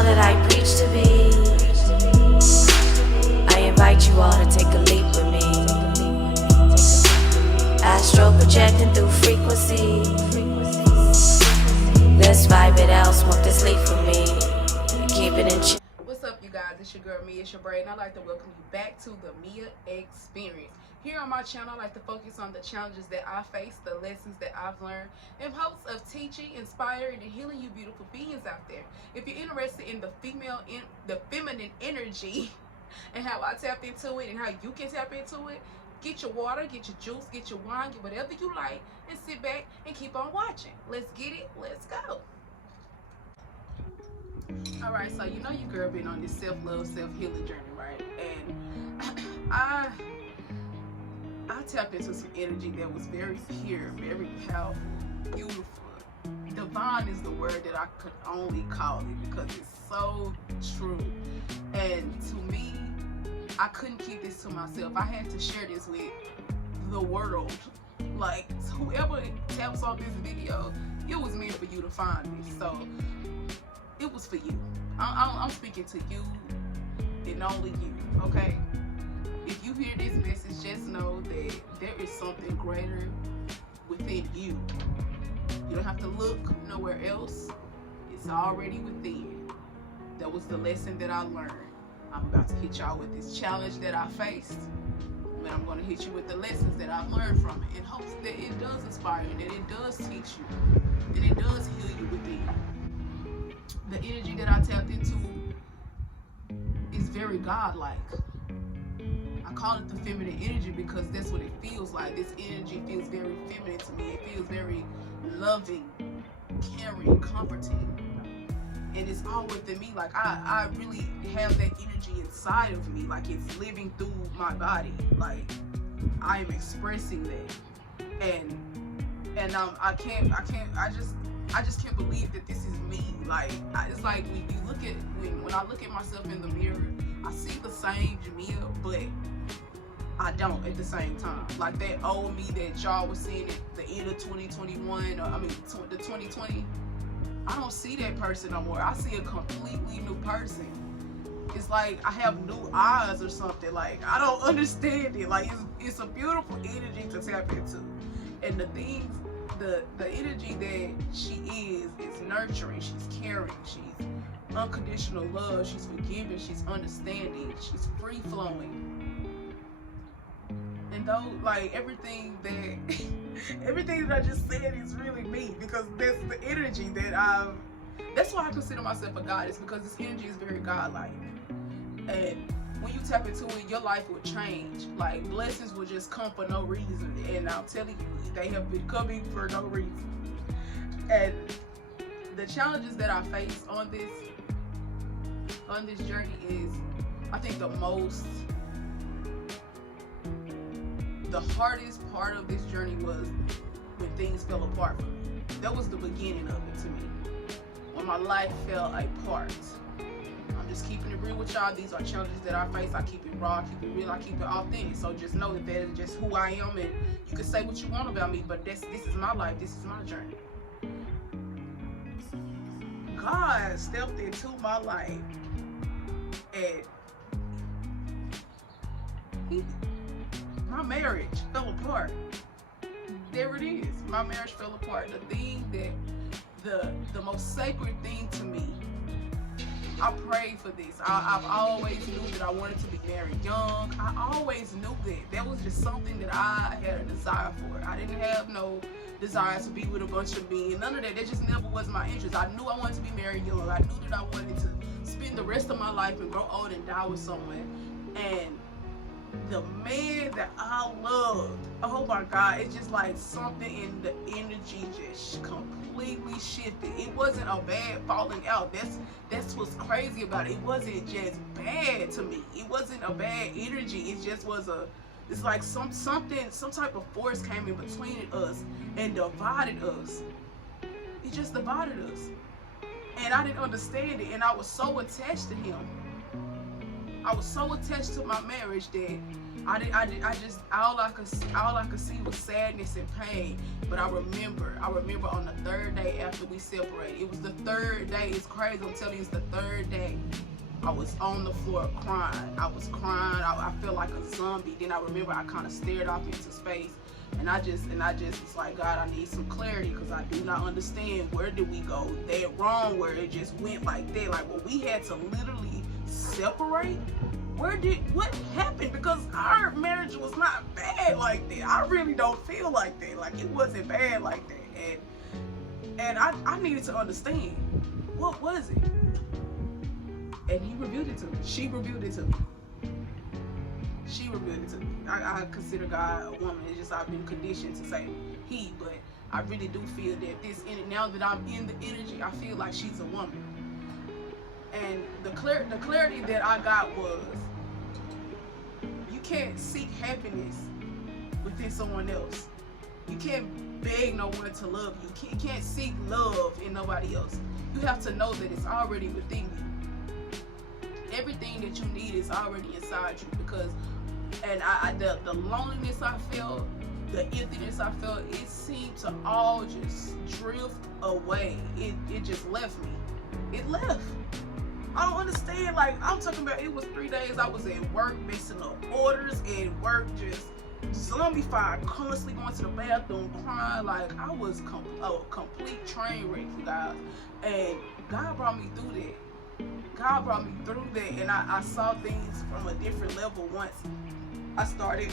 all that I preach to be. I invite you all to take a leap with me. Astro projecting through frequency. Let's vibe it out, smoke this leaf for me. Keep it in. What's up, you guys? It's your girl Mia, it's your braid, and I'd like to welcome you back to the Mia Experience. Here on my channel, I like to focus on the challenges that I face, the lessons that I've learned, in hopes of teaching, inspiring, and healing you beautiful beings out there. If you're interested in the feminine energy and how I tap into it and how you can tap into it, get your water, get your juice, get your wine, get whatever you like, and sit back and keep on watching. Let's get it. Let's go. All right, so you know your girl been on this self-love, self-healing journey, right? And I tapped into some energy that was very pure, very powerful, beautiful. Divine is the word that I could only call it because it's so true. And to me, I couldn't keep this to myself. I had to share this with the world. Like, whoever taps on this video, it was meant for you to find this. So it was for you. I'm speaking to you and only you, okay? If you hear this message, just know that there is something greater within you. You don't have to look nowhere else. It's already within. That was the lesson that I learned. I'm about to hit y'all with this challenge that I faced. And I'm going to hit you with the lessons that I've learned from it in hopes that it does inspire you, that it does teach you, that it does heal you within. The energy that I tapped into is very godlike. I call it the feminine energy because that's what it feels like. This energy feels very feminine to me. It feels very loving, caring, comforting. And it's all within me. Like I really have that energy inside of me. Like it's living through my body. Like I am expressing that. And I just can't believe that this is me. Like it's like when you look at when I look at myself in the mirror, I see the same Jamia, but I don't at the same time. Like that old me that y'all was seeing at the end of 2021, the 2020. I don't see that person no more. I see a completely new person. It's like I have new eyes or something. Like I don't understand it. Like it's a beautiful energy to tap into. And the things, the energy that she is nurturing, she's caring, she's unconditional love, she's forgiving, she's understanding, she's free flowing. And though like everything that I just said is really me, because that's the energy that that's why I consider myself a goddess, because this energy is very godlike. And when you tap into it, your life will change. Like blessings will just come for no reason. And I'm telling you, they have been coming for no reason. And the challenges that I face on this journey is, I think the hardest part of this journey was when things fell apart for me. That was the beginning of it to me. When my life fell apart. I'm just keeping it real with y'all. These are challenges that I face. I keep it raw, I keep it real, I keep it authentic. So just know that is just who I am, and you can say what you want about me, but this is my life, this is my journey. God stepped into my life and my marriage fell apart. There it is. My marriage fell apart. The thing that the most sacred thing to me, I prayed for this. I've always knew that I wanted to be married young. I always knew that was just something that I had a desire for. I didn't have no desire to be with a bunch of men. None of that. That just never was my interest. I knew I wanted to be married young. I knew that I wanted to spend the rest of my life and grow old and die with someone. And the man that I loved, oh my God, it's just like something in the energy just completely shifted. It wasn't a bad falling out. That's what's crazy about it. It wasn't just bad to me. It wasn't a bad energy. It just was it's like some type of force came in between us and divided us. It just divided us. And I didn't understand it, and I was so attached to him. I was so attached to my marriage that All I could see was sadness and pain. But I remember on the third day after we separated, it was the third day. It's crazy. I'm telling you, it's the third day. I was on the floor crying. I was crying. I felt like a zombie. Then I remember I kind of stared off into space, and I just was like, God, I need some clarity, because I do not understand, where did we go that wrong, where it just went like that, like when we had to literally separate. What happened? Because our marriage was not bad like that. I really don't feel like that. Like, it wasn't bad like that. And I needed to understand, what was it? And he revealed it to me. She revealed it to me. She revealed it to me. I consider God a woman. It's just I've been conditioned to say he, but I really do feel that now that I'm in the energy, I feel like she's a woman. And the clarity that I got was, you can't seek happiness within someone else. You can't beg no one to love you. You can't seek love in nobody else. You have to know that it's already within you. Everything that you need is already inside you. Because, and the loneliness I felt, the emptiness I felt, it seemed to all just drift away. It just left me. It left. I don't understand. Like, I'm talking about, it was 3 days I was at work messing up orders, and work just zombified, constantly going to the bathroom, crying. Like, I was a complete train wreck, you guys. And God brought me through that. God brought me through that, and I saw things from a different level once I started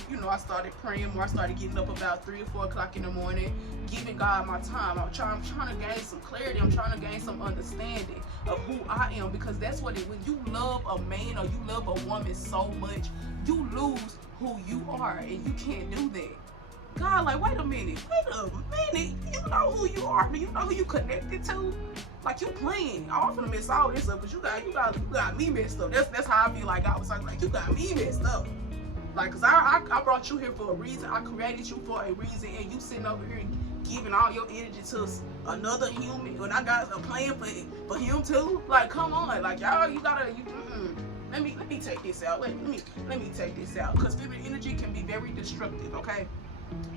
praying more. I started getting up about 3 or 4 o'clock in the morning, giving God my time. I'm trying to gain some clarity. I'm trying to gain some understanding of who I am, because that's what when you love a man or you love a woman so much, you lose who you are, and you can't do that. God, like, wait a minute, you know who you are, do you know who you connected to? Like, you playing. I'm gonna mess all this up, but you got me messed up. That's how I feel. Like, I was like, you got me messed up. Like, cause I brought you here for a reason. I created you for a reason, and you sitting over here giving all your energy to another human, and I got a plan for him too. Like, come on, like, y'all, let me take this out. Let me take this out, cause feminine energy can be very destructive. Okay.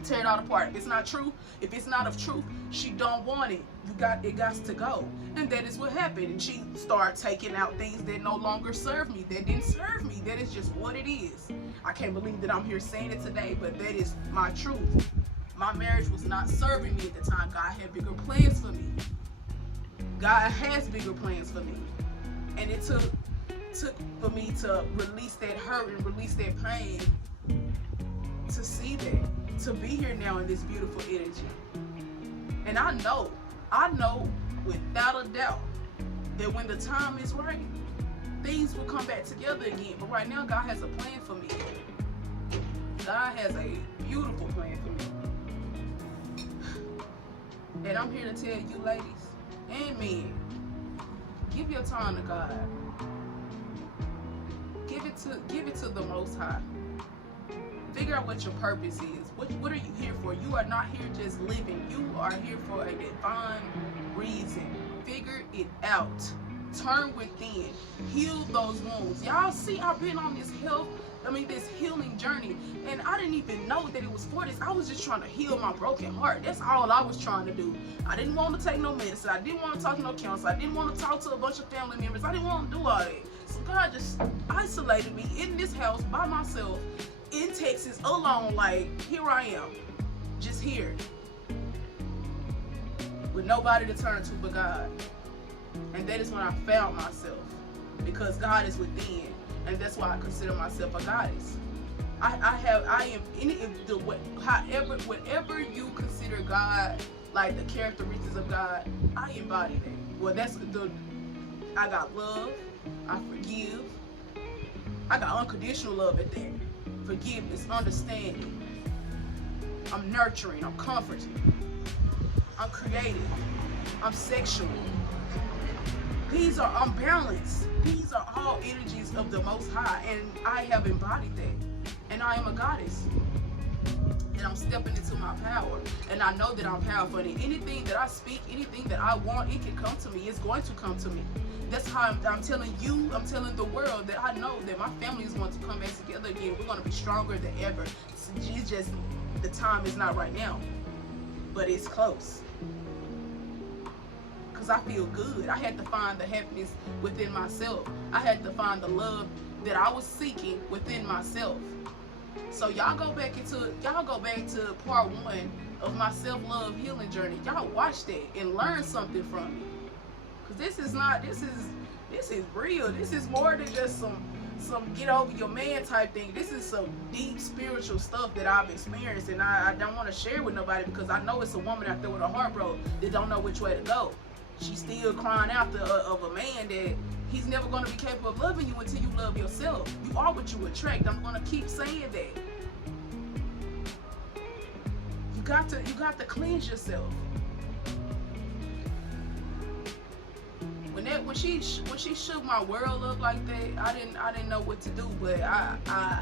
Tear it all apart. If it's not true, if it's not of truth, she don't want it. It got to go. And that is what happened. And she started taking out things that no longer serve me, that didn't serve me. That is just what it is. I can't believe that I'm here saying it today, but that is my truth. My marriage was not serving me at the time. God had bigger plans for me. God has bigger plans for me. And it took for me to release that hurt and release that pain, to see that, to be here now in this beautiful energy. And I know without a doubt that when the time is right, things will come back together again. But right now, God has a plan for me. God has a beautiful plan for me. And I'm here to tell you, ladies and men, give your time to God. Give it to the Most High. Figure out what your purpose is. What are you here for? You are not here just living. You are here for a divine reason. Figure it out. Turn within. Heal those wounds. Y'all see, I've been on this this healing journey, and I didn't even know that it was for this. I was just trying to heal my broken heart. That's all I was trying to do. I didn't want to take no medicine. I didn't want to talk to no counselor. I didn't want to talk to a bunch of family members. I didn't want to do all that. So God just isolated me in this house by myself in Texas alone. Like, here I am, just here with nobody to turn to but God. And that is when I found myself, because God is within, and that's why I consider myself a goddess. Whatever you consider God, like the characteristics of God, I embody that. Well, I got love, I forgive, I got unconditional love at that. Forgiveness, understanding, I'm nurturing, I'm comforting, I'm creative, I'm sexual. I'm balanced. These are all energies of the Most High, and I have embodied that. And I am a goddess. and I'm stepping into my power. And I know that I'm powerful. And anything that I speak, anything that I want, it can come to me. It's going to come to me. That's how I'm telling you, I'm telling the world that I know that my family is going to come back together again. We're going to be stronger than ever. It's just, the time is not right now, but it's close. Because I feel good. I had to find the happiness within myself. I had to find the love that I was seeking within myself. So y'all go back to part 1 of my self-love healing journey. Y'all watch that and learn something from me. Because this is real. This is more than just some get over your man type thing. This is some deep spiritual stuff that I've experienced, and I don't want to share with nobody because I know it's a woman out there with a heart broke that don't know which way to go. She's still crying out of a man that he's never going to be capable of loving you until you love yourself. You are what you attract. I'm going to keep saying that. You got to cleanse yourself. When she shook my world up like that, I didn't know what to do, but I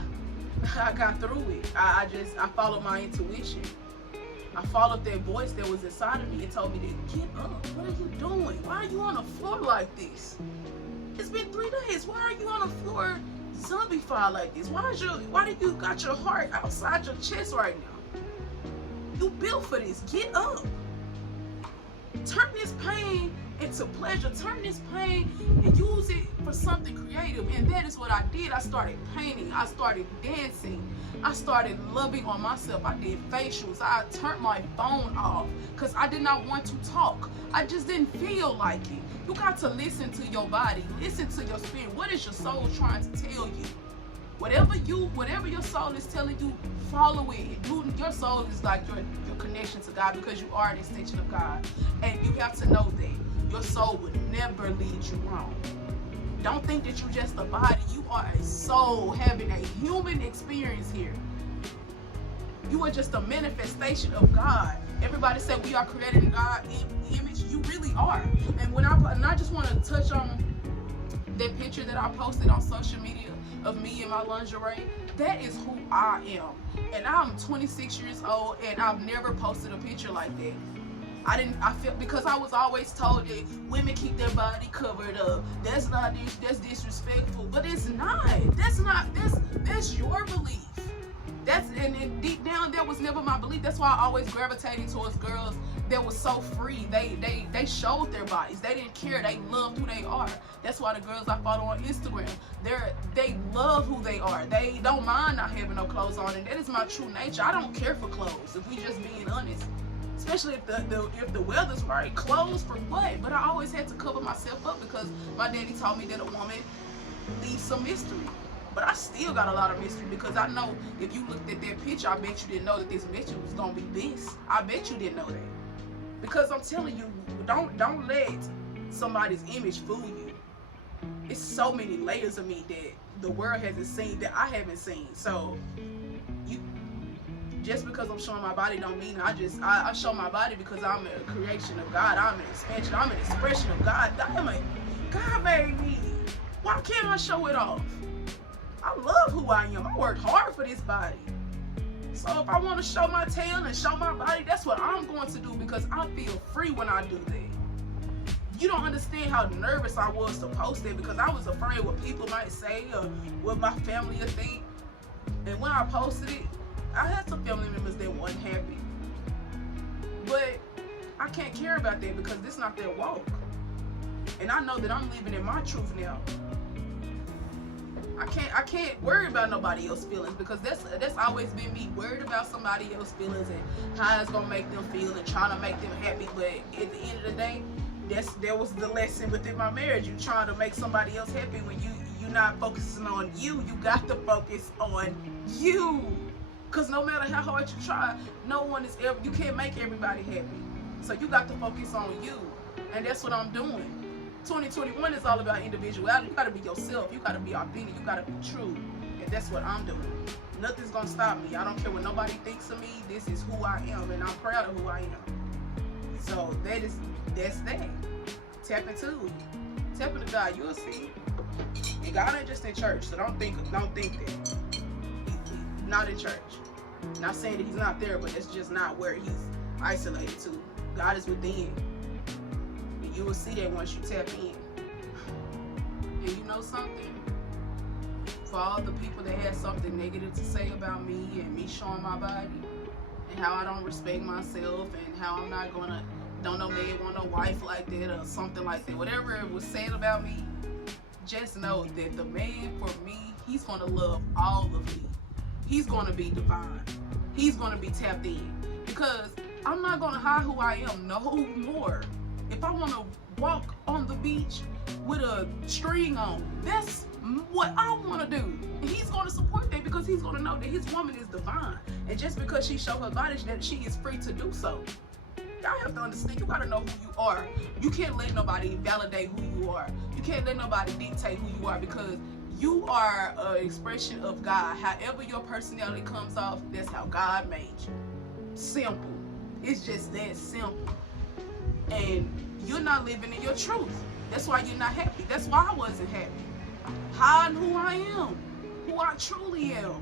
got through it. I followed my intuition. I followed that voice that was inside of me and told me to get up. What are you doing? Why are you on the floor like this? It's been 3 days. Why are you on the floor zombified like this? Why do you got your heart outside your chest right now? You built for this. Get up. Turn this pain into pleasure. Turn this pain and use it for something creative. And that is what I did. I started painting. I started dancing. I started loving on myself. I did facials. I turned my phone off because I did not want to talk. I just didn't feel like it. You got to listen to your body. Listen to your spirit. What is your soul trying to tell you? Whatever your soul is telling you, follow it. Your soul is like your connection to God, because you are an extension of God. And you have to know that your soul would never lead you wrong. Don't think that you're just a body. You are a soul having a human experience here. You are just a manifestation of God. Everybody said we are created in God's image. You really are. And I just want to touch on that picture that I posted on social media of me in my lingerie. That is who I am. And I'm 26 years old, and I've never posted a picture like that. I feel, because I was always told that women keep their body covered up. That's disrespectful. But it's not. That's your belief. And deep down, that was never my belief. That's why I always gravitated towards girls that was so free. They showed their bodies. They didn't care. They loved who they are. That's why the girls I follow on Instagram, they love who they are. They don't mind not having no clothes on, and that is my true nature. I don't care for clothes, if we just being honest. Especially if the weather's right. Clothes for what? But I always had to cover myself up because my daddy taught me that a woman leaves some mystery. But I still got a lot of mystery, because I know if you looked at that picture, I bet you didn't know that this mystery was gonna be this. I bet you didn't know that. Because I'm telling you, don't let somebody's image fool you. It's so many layers of me that the world hasn't seen, that I haven't seen. So just because I'm showing my body don't mean I show my body because I'm a creation of God. I'm an expansion. I'm an expression of God. God made me. Why can't I show it off? I love who I am. I worked hard for this body. So if I want to show my tail and show my body, that's what I'm going to do, because I feel free when I do that. You don't understand how nervous I was to post it, because I was afraid what people might say or what my family would think. And when I posted it, I had some family members that wasn't happy. But I can't care about that, because this is not their walk. And I know that I'm living in my truth now. I can't worry about nobody else's feelings, because that's always been me, worried about somebody else's feelings and how it's gonna make them feel and trying to make them happy. But at the end of the day, that was the lesson within my marriage. You trying to make somebody else happy when you're not focusing on you. You got to focus on you, because no matter how hard you try, you can't make everybody happy. So you got to focus on you, and that's what I'm doing. 2021 is all about individuality. You gotta be yourself. You gotta be authentic. You gotta be true. And that's what I'm doing. Nothing's gonna stop me. I don't care what nobody thinks of me. This is who I am, and I'm proud of who I am. So that's that. Tap into God. You'll see. And God ain't just in church, so don't think that. Not in church. Not saying that he's not there, but it's just not where he's isolated to. God is within. And you will see that once you tap in. And you know something? For all the people that had something negative to say about me and me showing my body and how I don't respect myself and how I'm not gonna, don't no man want no wife like that or something like that, whatever it was said about me, just know that the man for me, he's gonna love all of me. He's gonna be divine. He's gonna be tapped in, because I'm not gonna hide who I am no more. If I wanna walk on the beach with a string on, that's what I want to do. And he's going to support that, because he's going to know that his woman is divine. And just because she show her body, that she is free to do so. Y'all have to understand, you got to know who you are. You can't let nobody validate who you are. You can't let nobody dictate who you are, because you are an expression of God. However your personality comes off, that's how God made you. Simple. It's just that simple. And you're not living in your truth. That's why you're not happy. That's why I wasn't happy. Hiding who I am, who I truly am.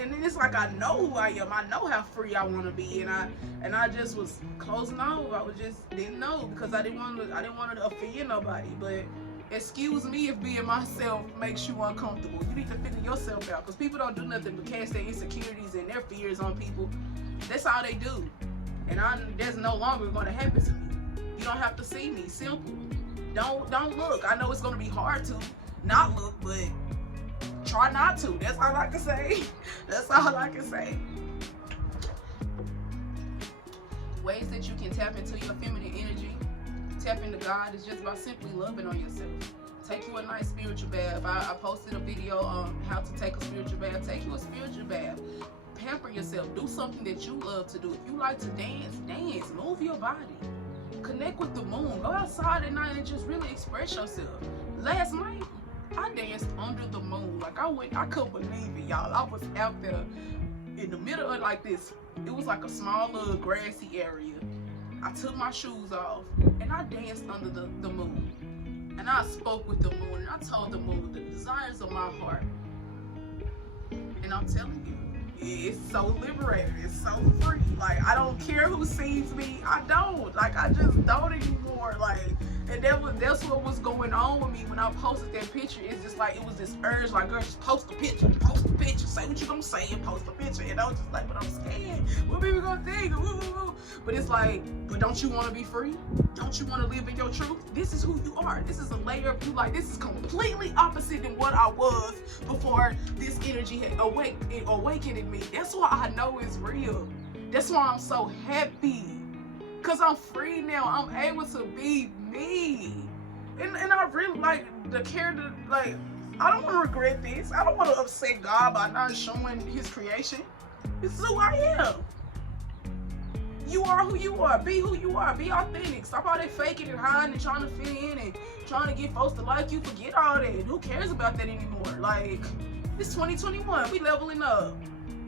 And then it's like, I know who I am. I know how free I want to be, and I just was closing off. I was just didn't know, because I didn't want to offend nobody. But excuse me if being myself makes you uncomfortable. You need to figure yourself out, because people don't do nothing but cast their insecurities and their fears on people. That's all they do, and that's no longer going to happen to me. You don't have to see me. Simple. Don't look. I know it's going to be hard to not look, but try not to. That's all I can say. That's all I can say. Ways that you can tap into your feminine energy, tap into God, is just by simply loving on yourself. Take you a nice spiritual bath. I posted a video on how to take a spiritual bath. Take you a spiritual bath. Pamper yourself. Do something that you love to do. If you like to dance, dance. Move your body. Connect with the moon. Go outside at night and just really express yourself. Last night, I danced under the moon. Like, I couldn't believe it, y'all. I was out there in the middle of like this. It was like a small little grassy area. I took my shoes off and I danced under the moon. And I spoke with the moon, and I told the moon the desires of my heart. And I'm telling you, it's so liberating. It's so free. Like, I don't care who sees me. I don't. Like, I just don't anymore. Like, and that's what was going on with me when I posted that picture. It's just like, it was this urge, like, girl, just post the picture, say what you gonna say and post the picture. And I was just like, but I'm scared. What people gonna think? Woo, woo, woo. But it's like, but don't you want to be free? Don't you want to live in your truth? This is who you are. This is a layer of you. Like, this is completely opposite than what I was before this energy had awakened in me. That's why I know it's real. That's why I'm so happy. Because I'm free now. I'm able to be me. And I really like the character. Like, I don't want to regret this. I don't want to upset God by not showing his creation. This is who I am. You are who you are. Be who you are. Be authentic. Stop all that faking and hiding and trying to fit in and trying to get folks to like you. Forget all that. Who cares about that anymore? Like, it's 2021. We leveling up.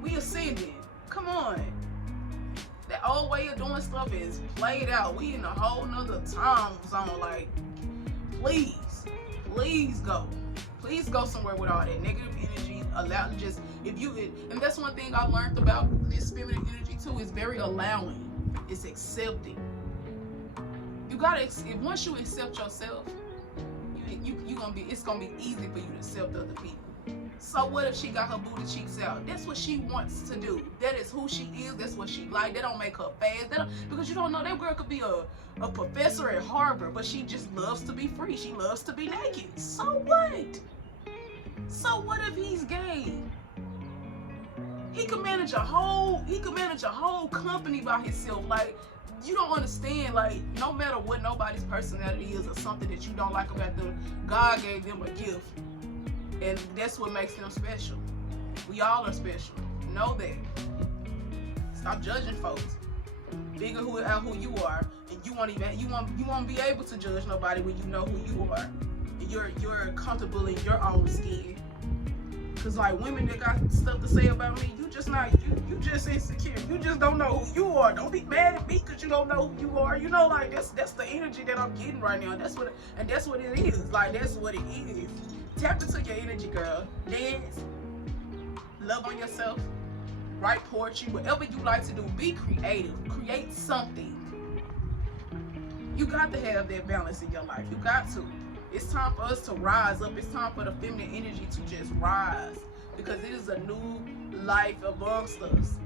We ascending. Come on. That old way of doing stuff is played out. We in a whole nother time zone. Like, please go. Please go somewhere with all that negative energy. Allow, just, if you, and that's one thing I learned about this feminine energy too, is very allowing. It's accepting. You gotta, once you accept yourself, it's gonna be easy for you to accept other people. So what if she got her booty cheeks out? That's what she wants to do. That is who she is. That's what she like. That don't make her fast. Because you don't know, that girl could be a professor at Harvard, but she just loves to be free. She loves to be naked. So what? So what if he's gay? He could manage a whole company by himself. Like, you don't understand. Like, no matter what nobody's personality is or something that you don't like about them, God gave them a gift. And that's what makes them special. We all are special. Know that. Stop judging folks. Figure out who you are, and you won't be able to judge nobody when you know who you are. And you're comfortable in your own skin. Cause like, women that got stuff to say about me, you just insecure. You just don't know who you are. Don't be mad at me because you don't know who you are. You know, like, that's the energy that I'm getting right now. That's what it is. Like, that's what it is. Tap into your energy, girl. Dance. Love on yourself. write poetry, whatever you like to do. Be creative. Create something. You got to have that balance in your life. You got to. It's time for us to rise up. It's time for the feminine energy to just rise, because it is a new life amongst us.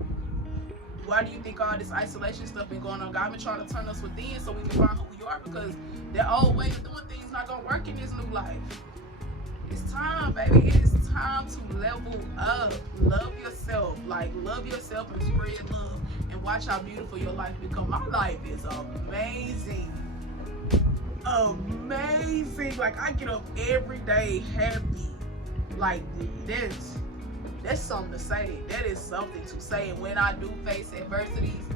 Why do you think all this isolation stuff been going on? God been trying to turn us within so we can find who we are, because that old way of doing things not gonna work in this new life. It's time, baby. It is time to level up. Love yourself. Like, love yourself and spread love. And watch how beautiful your life become. My life is amazing. Amazing. Like, I get up every day happy. Like, that's something to say. That is something to say. And when I do face adversities,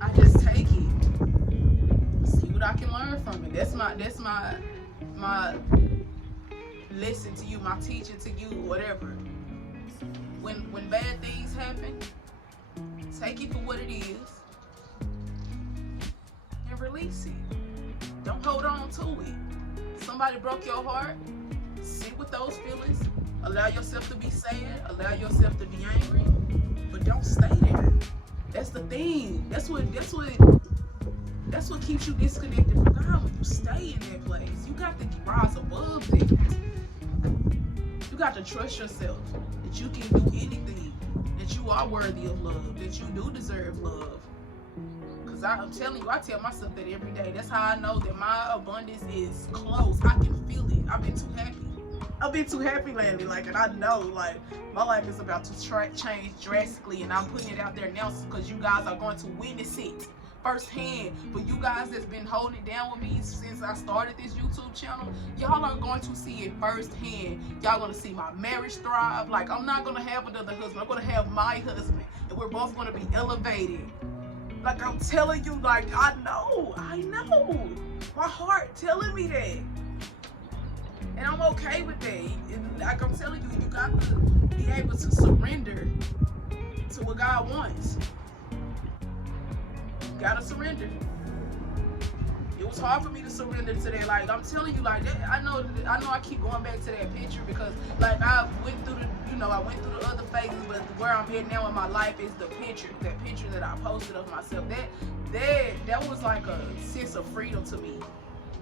I just take it. See what I can learn from it. That's my lesson to you, my teaching to you, whatever. When bad things happen, take it for what it is and release it. Don't hold on to it. Somebody broke your heart, sit with those feelings. Allow yourself to be sad, allow yourself to be angry, but don't stay there. That's the thing. That's what keeps you disconnected from God, when you stay in that place. You got to rise above it. You got to trust yourself that you can do anything, that you are worthy of love, that you do deserve love. Because I'm telling you, I tell myself that every day. That's how I know that my abundance is close. I can feel it. I've been too happy lately, like, and I know, like, my life is about to change drastically, and I'm putting it out there now because you guys are going to witness it firsthand. But you guys that's been holding it down with me since I started this YouTube channel, y'all are going to see it firsthand. Y'all going to see my marriage thrive. Like, I'm not going to have another husband. I'm going to have my husband, and we're both going to be elevated. Like, I'm telling you, like, I know. My heart telling me that. And I'm okay with that. And like I'm telling you, you got to be able to surrender to what God wants. You gotta surrender. It was hard for me to surrender to that. Like, I'm telling you, like, that, I know I keep going back to that picture because, like, I went through the other phases, but where I'm at now in my life is that picture that I posted of myself. That was like a sense of freedom to me.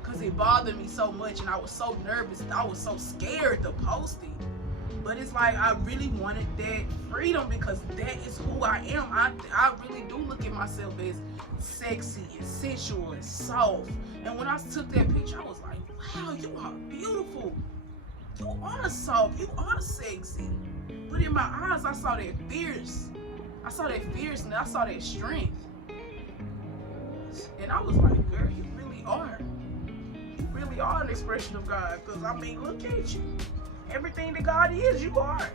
Because it bothered me so much, and I was so nervous, I was so scared to post it. But it's like, I really wanted that freedom, because that is who I am. I really do look at myself as sexy and sensual and soft. And when I took that picture, I was like, wow, you are beautiful. You are soft. You are sexy. But in my eyes, I saw that fierce. I saw that fierceness. I saw that strength. And I was like, girl, you really are. Really are an expression of God, because I mean, look at you. Everything that God is, you are.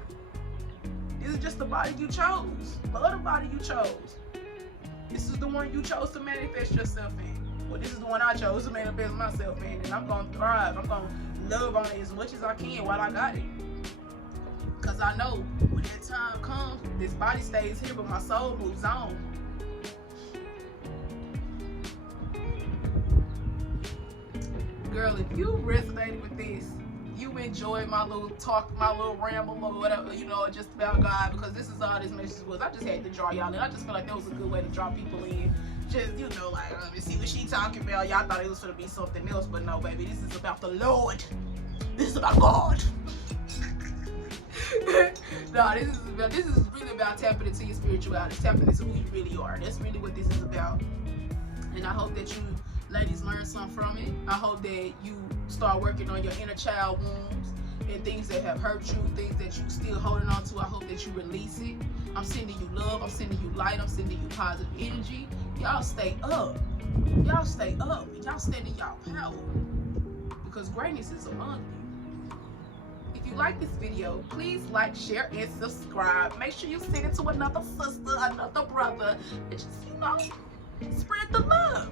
This is just the body you chose. Love the body you chose. This is the one you chose to manifest yourself in. Well, this is the one I chose to manifest myself in, and I'm gonna thrive. I'm gonna love on it as much as I can while I got it. Because I know when that time comes, this body stays here, but my soul moves on. Girl, if you resonated with this, you enjoyed my little talk, my little ramble, or whatever, just about God, because this is all this message was. I just had to draw y'all in. I just feel like that was a good way to draw people in. Just, like, let me see what she talking about. Y'all thought it was going to be something else, but no, baby, this is about the Lord. This is about God. No, this is really about tapping into your spirituality, tapping into who you really are. That's really what this is about. And I hope that you ladies learn something from it. I hope that you start working on your inner child wounds and things that have hurt you, things that you still holding on to. I hope that you release it. I'm sending you love. I'm sending you light. I'm sending you positive energy. Y'all stay up. Y'all stay up. Y'all stand in y'all power, because greatness is among you. If you like this video, please like, share, and subscribe. Make sure you send it to another sister, another brother, and just, spread the love.